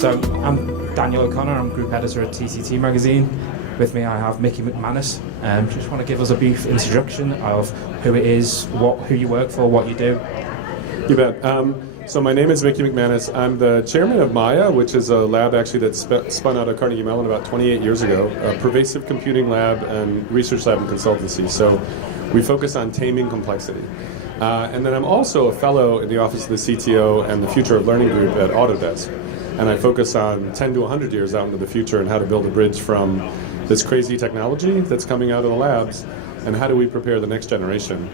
So I'm Daniel O'Connor, I'm Group Editor at TCT magazine. With me I have Mickey McManus. Just want to give us a brief introduction of who it is, who you work for, what you do. You bet. So my name is Mickey McManus. I'm the chairman of Maya, which is a lab actually that spun out of Carnegie Mellon about 28 years ago, a pervasive computing lab and research lab and consultancy. So we focus on taming complexity. And then I'm also a fellow in the Office of the CTO and the Future of Learning group at Autodesk. And I focus on 10 to 100 years out into the future and how to build a bridge from this crazy technology that's coming out of the labs and how do we prepare the next generation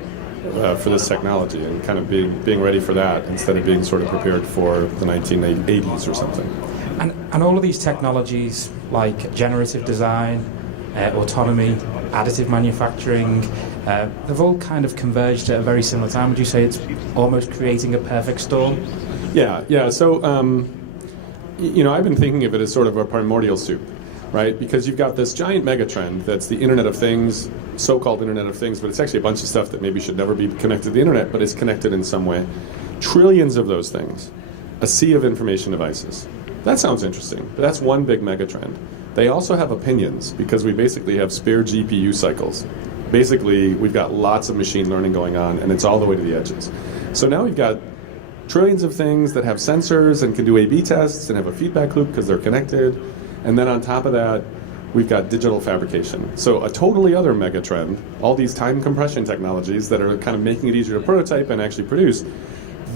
for this technology and kind of being ready for that instead of being sort of prepared for the 1980s or something. And all of these technologies like generative design, autonomy, additive manufacturing, they've all kind of converged at a very similar time. Would you say it's almost creating a perfect storm? Yeah. So, I've been thinking of it as sort of a primordial soup, right? Because you've got this giant megatrend that's the Internet of Things, so-called Internet of Things, but it's actually a bunch of stuff that maybe should never be connected to the Internet, but is connected in some way. Trillions of those things. A sea of information devices. That sounds interesting, but that's one big megatrend. They also have opinions because we basically have spare GPU cycles. Basically, we've got lots of machine learning going on, and it's all the way to the edges. So now we've got trillions of things that have sensors and can do A/B tests and have a feedback loop because they're connected. And then on top of that, we've got digital fabrication. So a totally other mega trend, all these time compression technologies that are kind of making it easier to prototype and actually produce,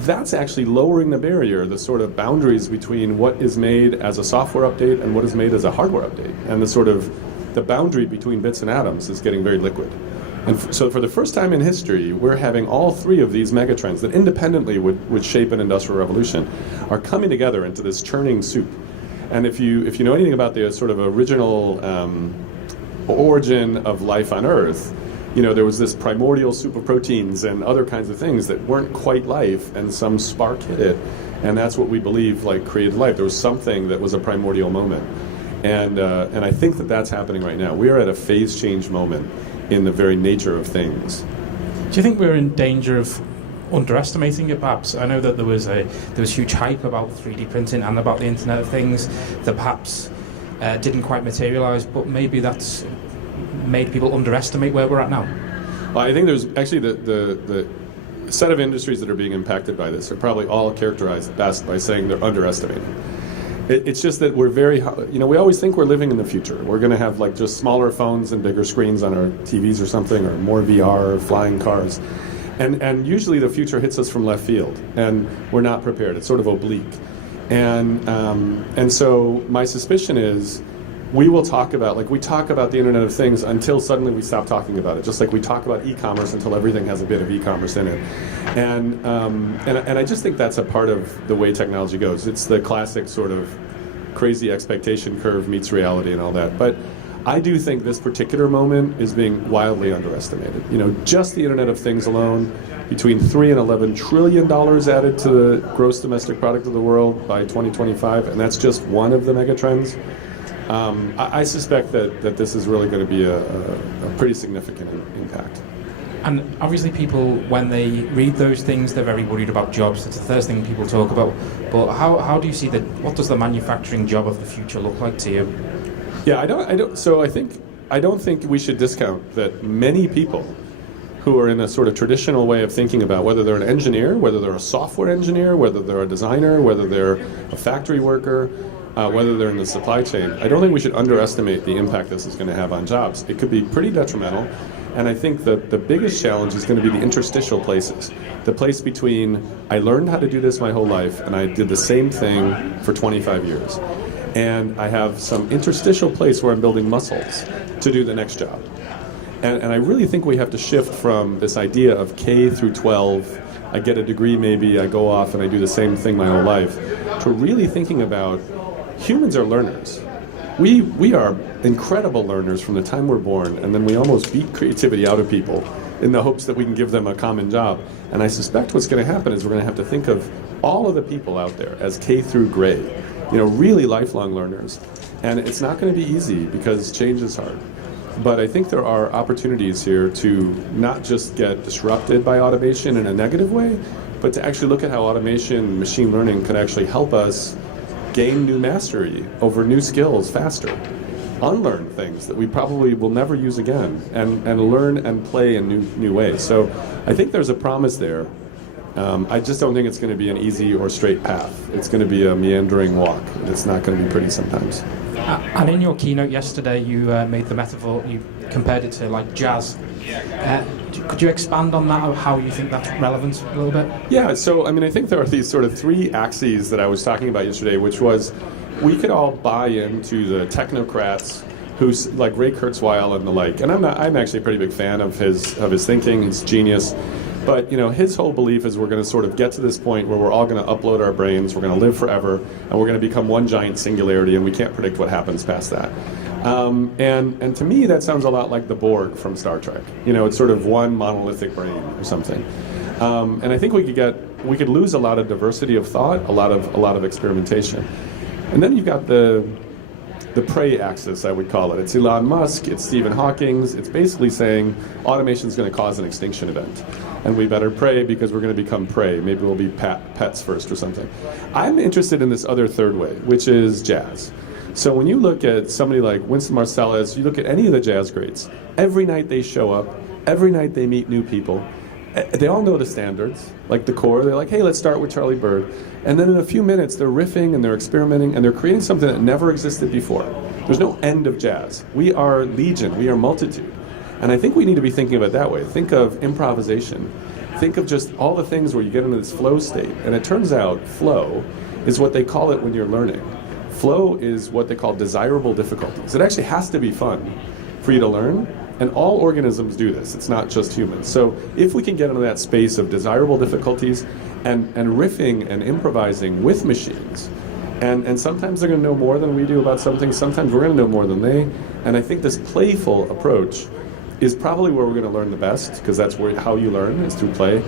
that's actually lowering the barrier, the sort of boundaries between what is made as a software update and what is made as a hardware update. And the boundary between bits and atoms is getting very liquid. And so for the first time in history, we're having all three of these megatrends that independently would shape an industrial revolution are coming together into this churning soup. And if you know anything about the sort of original origin of life on Earth, there was this primordial soup of proteins and other kinds of things that weren't quite life, and some spark hit it, and that's what we believe created life. There was something that was a primordial moment. And I think that's happening right now. We are at a phase change moment in the very nature of things. Do you think we're in danger of underestimating it perhaps? I know that there was huge hype about 3D printing and about the Internet of Things that perhaps didn't quite materialize, but maybe that's made people underestimate where we're at now. Well, I think there's actually the set of industries that are being impacted by this are probably all characterized best by saying they're underestimating. It's just that we're we always think we're living in the future. We're going to have just smaller phones and bigger screens on our TVs or something, or more VR, or flying cars. And usually the future hits us from left field, and we're not prepared. It's sort of oblique. And so my suspicion is we will talk about, we talk about the Internet of Things until suddenly we stop talking about it, just like we talk about e-commerce until everything has a bit of e-commerce in it. And I just think that's a part of the way technology goes. It's the classic sort of crazy expectation curve meets reality and all that. But I do think this particular moment is being wildly underestimated. Just the Internet of Things alone, between $3 and $11 trillion added to the gross domestic product of the world by 2025, and that's just one of the megatrends. I suspect that this is really going to be a pretty significant impact. And obviously people, when they read those things, they're very worried about jobs. It's the first thing people talk about. But how do you see what does the manufacturing job of the future look like to you? Yeah, I don't think we should discount that many people who are in a sort of traditional way of thinking about whether they're an engineer, whether they're a software engineer, whether they're a designer, whether they're a factory worker, whether they're in the supply chain. I don't think we should underestimate the impact this is going to have on jobs. It could be pretty detrimental, and I think the biggest challenge is going to be the interstitial places. The place between, I learned how to do this my whole life, and I did the same thing for 25 years. And I have some interstitial place where I'm building muscles to do the next job. And I really think we have to shift from this idea of K through 12, I get a degree maybe, I go off and I do the same thing my whole life, to really thinking about humans are learners. We are incredible learners from the time we're born, and then we almost beat creativity out of people in the hopes that we can give them a common job. And I suspect what's going to happen is we're going to have to think of all of the people out there as K through grade, really lifelong learners. And it's not going to be easy because change is hard. But I think there are opportunities here to not just get disrupted by automation in a negative way, but to actually look at how automation and machine learning could actually help us gain new mastery over new skills faster, unlearn things that we probably will never use again, and learn and play in new ways. So I think there's a promise there. I just don't think it's going to be an easy or straight path. It's going to be a meandering walk. It's not going to be pretty sometimes. And in your keynote yesterday, you made the metaphor, you compared it to like jazz. Could you expand on that, or how you think that's relevant a little bit? Yeah, so I mean, I think there are these sort of three axes that I was talking about yesterday, which was we could all buy into the technocrats who's like Ray Kurzweil and the like. And I'm actually a pretty big fan of his thinking, his genius. But his whole belief is we're going to sort of get to this point where we're all going to upload our brains, we're going to live forever, and we're going to become one giant singularity, and we can't predict what happens past that. And to me, that sounds a lot like the Borg from Star Trek. It's sort of one monolithic brain or something. And I think we could lose a lot of diversity of thought, a lot of experimentation. And then you've got the prey axis, I would call it. It's Elon Musk, it's Stephen Hawking's. It's basically saying automation is going to cause an extinction event, and we better pray because we're going to become prey. Maybe we'll be pets first or something. I'm interested in this other third way, which is jazz. So when you look at somebody like Winston Marsalis, you look at any of the jazz greats, every night they show up, every night they meet new people. They all know the standards, like the core. They're like, hey, let's start with Charlie Bird. And then in a few minutes, they're riffing and they're experimenting and they're creating something that never existed before. There's no end of jazz. We are legion. We are multitude. And I think we need to be thinking of it that way. Think of improvisation. Think of just all the things where you get into this flow state. And it turns out flow is what they call it when you're learning. Flow is what they call desirable difficulties. It actually has to be fun for you to learn. And all organisms do this. It's not just humans. So if we can get into that space of desirable difficulties and riffing and improvising with machines, and sometimes they're going to know more than we do about something, sometimes we're going to know more than they, and I think this playful approach is probably where we're going to learn the best, because that's how you learn, is through play,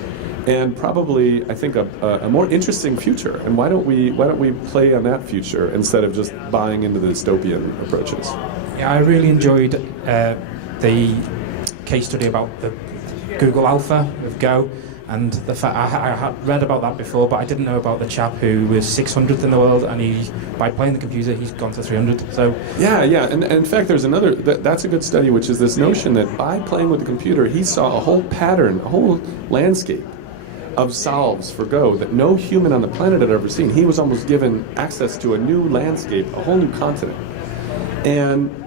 and probably, I think, a more interesting future. And why don't we play on that future instead of just buying into the dystopian approaches? Yeah, I really enjoyed the case study about the Google Alpha of Go, and the fact I had read about that before, but I didn't know about the chap who was 600th in the world, and by playing the computer, he's gone to 300. So yeah, and in fact, there's another. That's a good study, which is this notion that by playing with the computer, he saw a whole pattern, a whole landscape of solves for Go that no human on the planet had ever seen. He was almost given access to a new landscape, a whole new continent.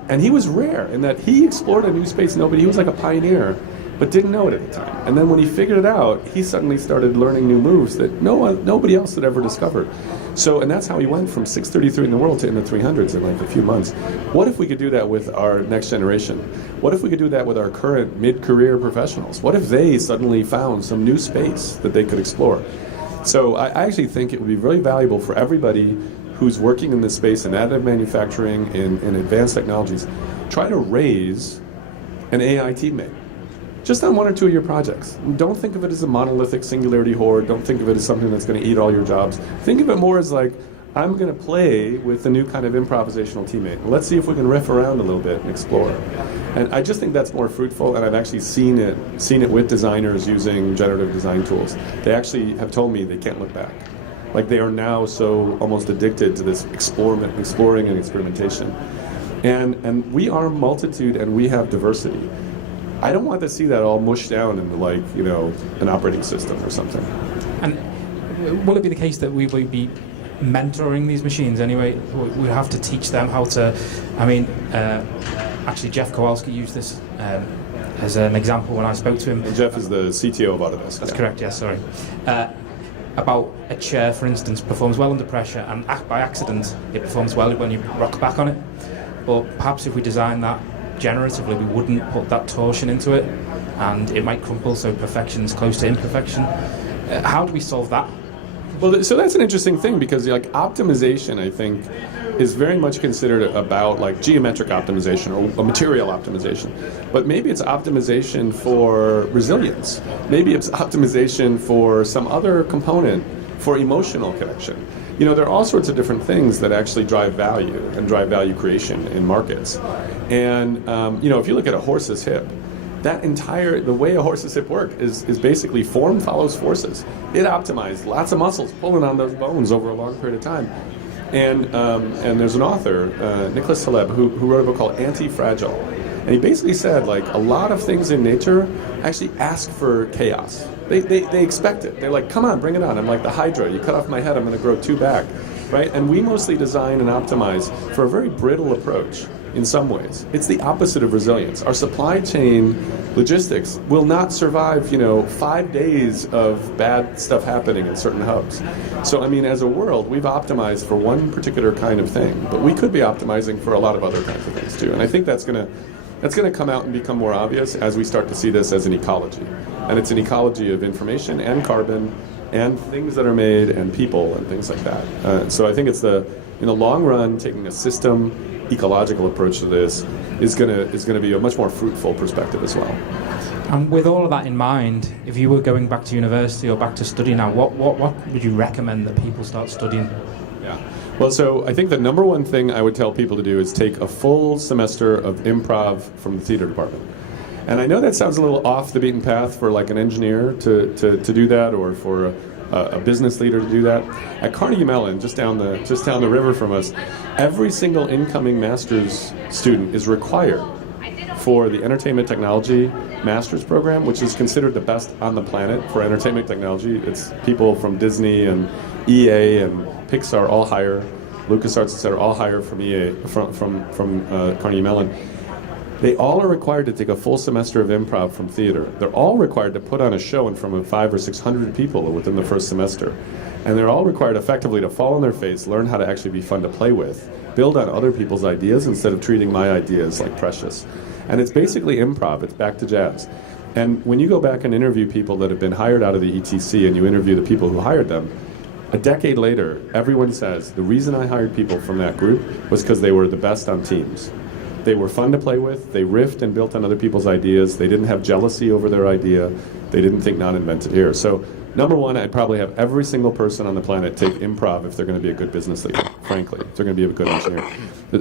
And he was rare in that he explored a new space. He was like a pioneer, but didn't know it at the time. And then when he figured it out, he suddenly started learning new moves that nobody else had ever discovered. So, and that's how he went from 633 in the world to in the 300s in like a few months. What if we could do that with our next generation? What if we could do that with our current mid-career professionals? What if they suddenly found some new space that they could explore? So I actually think it would be really valuable for everybody who's working in this space in additive manufacturing, in advanced technologies. Try to raise an AI teammate, just on one or two of your projects. Don't think of it as a monolithic singularity horde. Don't think of it as something that's going to eat all your jobs. Think of it more as like, I'm going to play with a new kind of improvisational teammate. Let's see if we can riff around a little bit and explore. And I just think that's more fruitful, and I've actually seen it with designers using generative design tools. They actually have told me they can't look back. Like, they are now so almost addicted to this exploring and experimentation. And we are multitude and we have diversity. I don't want to see that all mushed down into like, an operating system or something. And will it be the case that we will be mentoring these machines anyway? We have to teach them how to, actually Jeff Kowalski used this as an example when I spoke to him. And Jeff is the CTO of Autodesk. That's correct, yes, sorry. About a chair, for instance, performs well under pressure, and by accident it performs well when you rock back on it. But perhaps if we design that generatively, we wouldn't put that torsion into it, and it might crumple, so perfection is close to imperfection. How do we solve that? Well, so that's an interesting thing, because like optimization, I think, is very much considered about like geometric optimization or material optimization. But maybe it's optimization for resilience. Maybe it's optimization for some other component for emotional connection. There are all sorts of different things that actually drive value and drive value creation in markets. And if you look at a horse's hip, the way a horse's hip works is basically form follows forces. It optimized lots of muscles pulling on those bones over a long period of time. And there's an author, Nicholas Taleb, who wrote a book called Anti-Fragile. And he basically said, like, a lot of things in nature actually ask for chaos. They expect it. They're like, come on, bring it on. I'm like the Hydra. You cut off my head, I'm going to grow 2 back. Right? And we mostly design and optimize for a very brittle approach in some ways. It's the opposite of resilience. Our supply chain logistics will not survive, 5 days of bad stuff happening in certain hubs. So, I mean, as a world, we've optimized for one particular kind of thing, but we could be optimizing for a lot of other kinds of things too. And I think that's going to come out and become more obvious as we start to see this as an ecology. And it's an ecology of information and carbon and things that are made and people and things like that. So I think it's in the long run, taking a system, ecological approach to this is going to be a much more fruitful perspective as well. And with all of that in mind, if you were going back to university or back to study now, what would you recommend that people start studying? Yeah. Well, so I think the number one thing I would tell people to do is take a full semester of improv from the theater department. And I know that sounds a little off the beaten path for like an engineer to do that, or for a business leader to do that. At Carnegie Mellon, just down the river from us, every single incoming master's student is required for the entertainment technology master's program, which is considered the best on the planet for entertainment technology. It's people from Disney and EA and Pixar all hire, LucasArts, etc., all hire from EA from Carnegie Mellon. They all are required to take a full semester of improv from theater. They're all required to put on a show in front of 500 or 600 people within the first semester. And they're all required effectively to fall on their face, learn how to actually be fun to play with, build on other people's ideas instead of treating my ideas like precious. And it's basically improv. It's back to jazz. And when you go back and interview people that have been hired out of the ETC and you interview the people who hired them, a decade later, everyone says, the reason I hired people from that group was because they were the best on teams. They were fun to play with, they riffed and built on other people's ideas, they didn't have jealousy over their idea, they didn't think non-invented here. So, number one, I'd probably have every single person on the planet take improv if they're going to be a good business leader, frankly, if they're going to be a good engineer.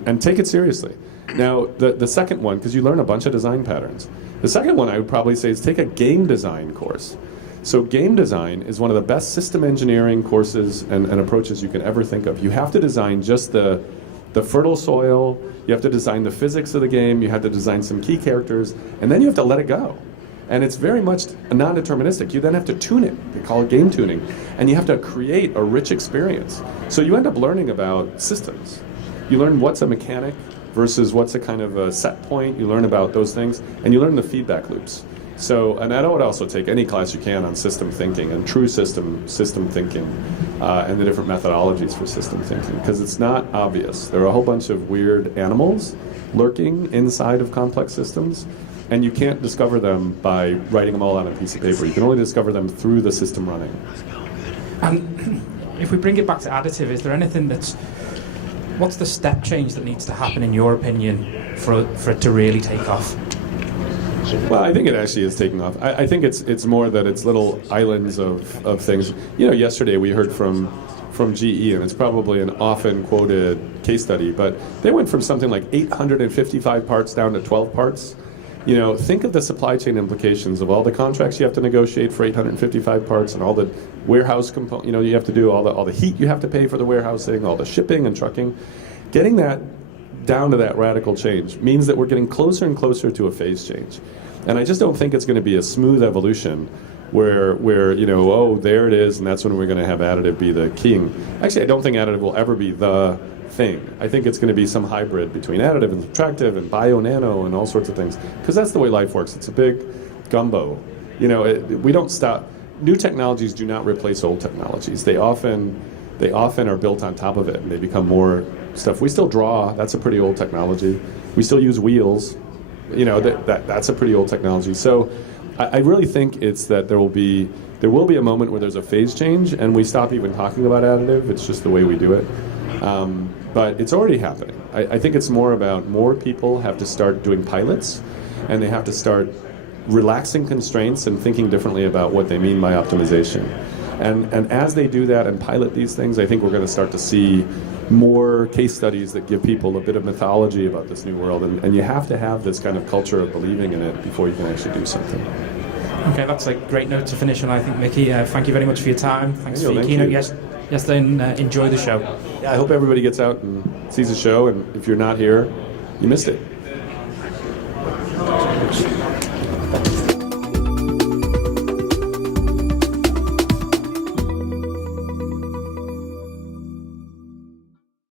And take it seriously. Now, the second one, because you learn a bunch of design patterns, the second one I would probably say is take a game design course. So game design is one of the best system engineering courses and approaches you can ever think of. You have to design just the fertile soil, you have to design the physics of the game, you have to design some key characters, and then you have to let it go. And it's very much non-deterministic. You then have to tune it. They call it game tuning. And you have to create a rich experience. So you end up learning about systems. You learn what's a mechanic versus what's a kind of a set point. You learn about those things, and you learn the feedback loops. So, and I would also take any class you can on system thinking and true system thinking and the different methodologies for system thinking, because it's not obvious. There are a whole bunch of weird animals lurking inside of complex systems, and you can't discover them by writing them all on a piece of paper. You can only discover them through the system running. And if we bring it back to additive, is there anything what's the step change that needs to happen, in your opinion, for it to really take off? Well, I think it actually is taking off. I think it's more that it's little islands of things. Yesterday we heard from GE, and it's probably an often quoted case study, but they went from something like 855 parts down to 12 parts. Think of the supply chain implications of all the contracts you have to negotiate for 855 parts and all the warehouse components. You have to do all the heat you have to pay for the warehousing, all the shipping and trucking. Getting that down to that radical change means that we're getting closer and closer to a phase change. And I just don't think it's going to be a smooth evolution where there it is, and that's when we're going to have additive be the king. Actually, I don't think additive will ever be the thing. I think it's going to be some hybrid between additive and subtractive and bio-nano and all sorts of things, because that's the way life works. It's a big gumbo. We don't stop. New technologies do not replace old technologies. They often are built on top of it, and they become more stuff. We still draw. That's a pretty old technology. We still use wheels. That's a pretty old technology. So I really think it's that there will be a moment where there's a phase change, and we stop even talking about additive. It's just the way we do it. But it's already happening. I think it's more about more people have to start doing pilots, and they have to start relaxing constraints and thinking differently about what they mean by optimization. And as they do that and pilot these things, I think we're going to start to see more case studies that give people a bit of mythology about this new world. And you have to have this kind of culture of believing in it before you can actually do something. Okay, that's a great note to finish on, I think, Mickey. Thank you very much for your time. Thanks for your keynote. Yes. Yes, then enjoy the show. Yeah, I hope everybody gets out and sees the show, and if you're not here, you missed it.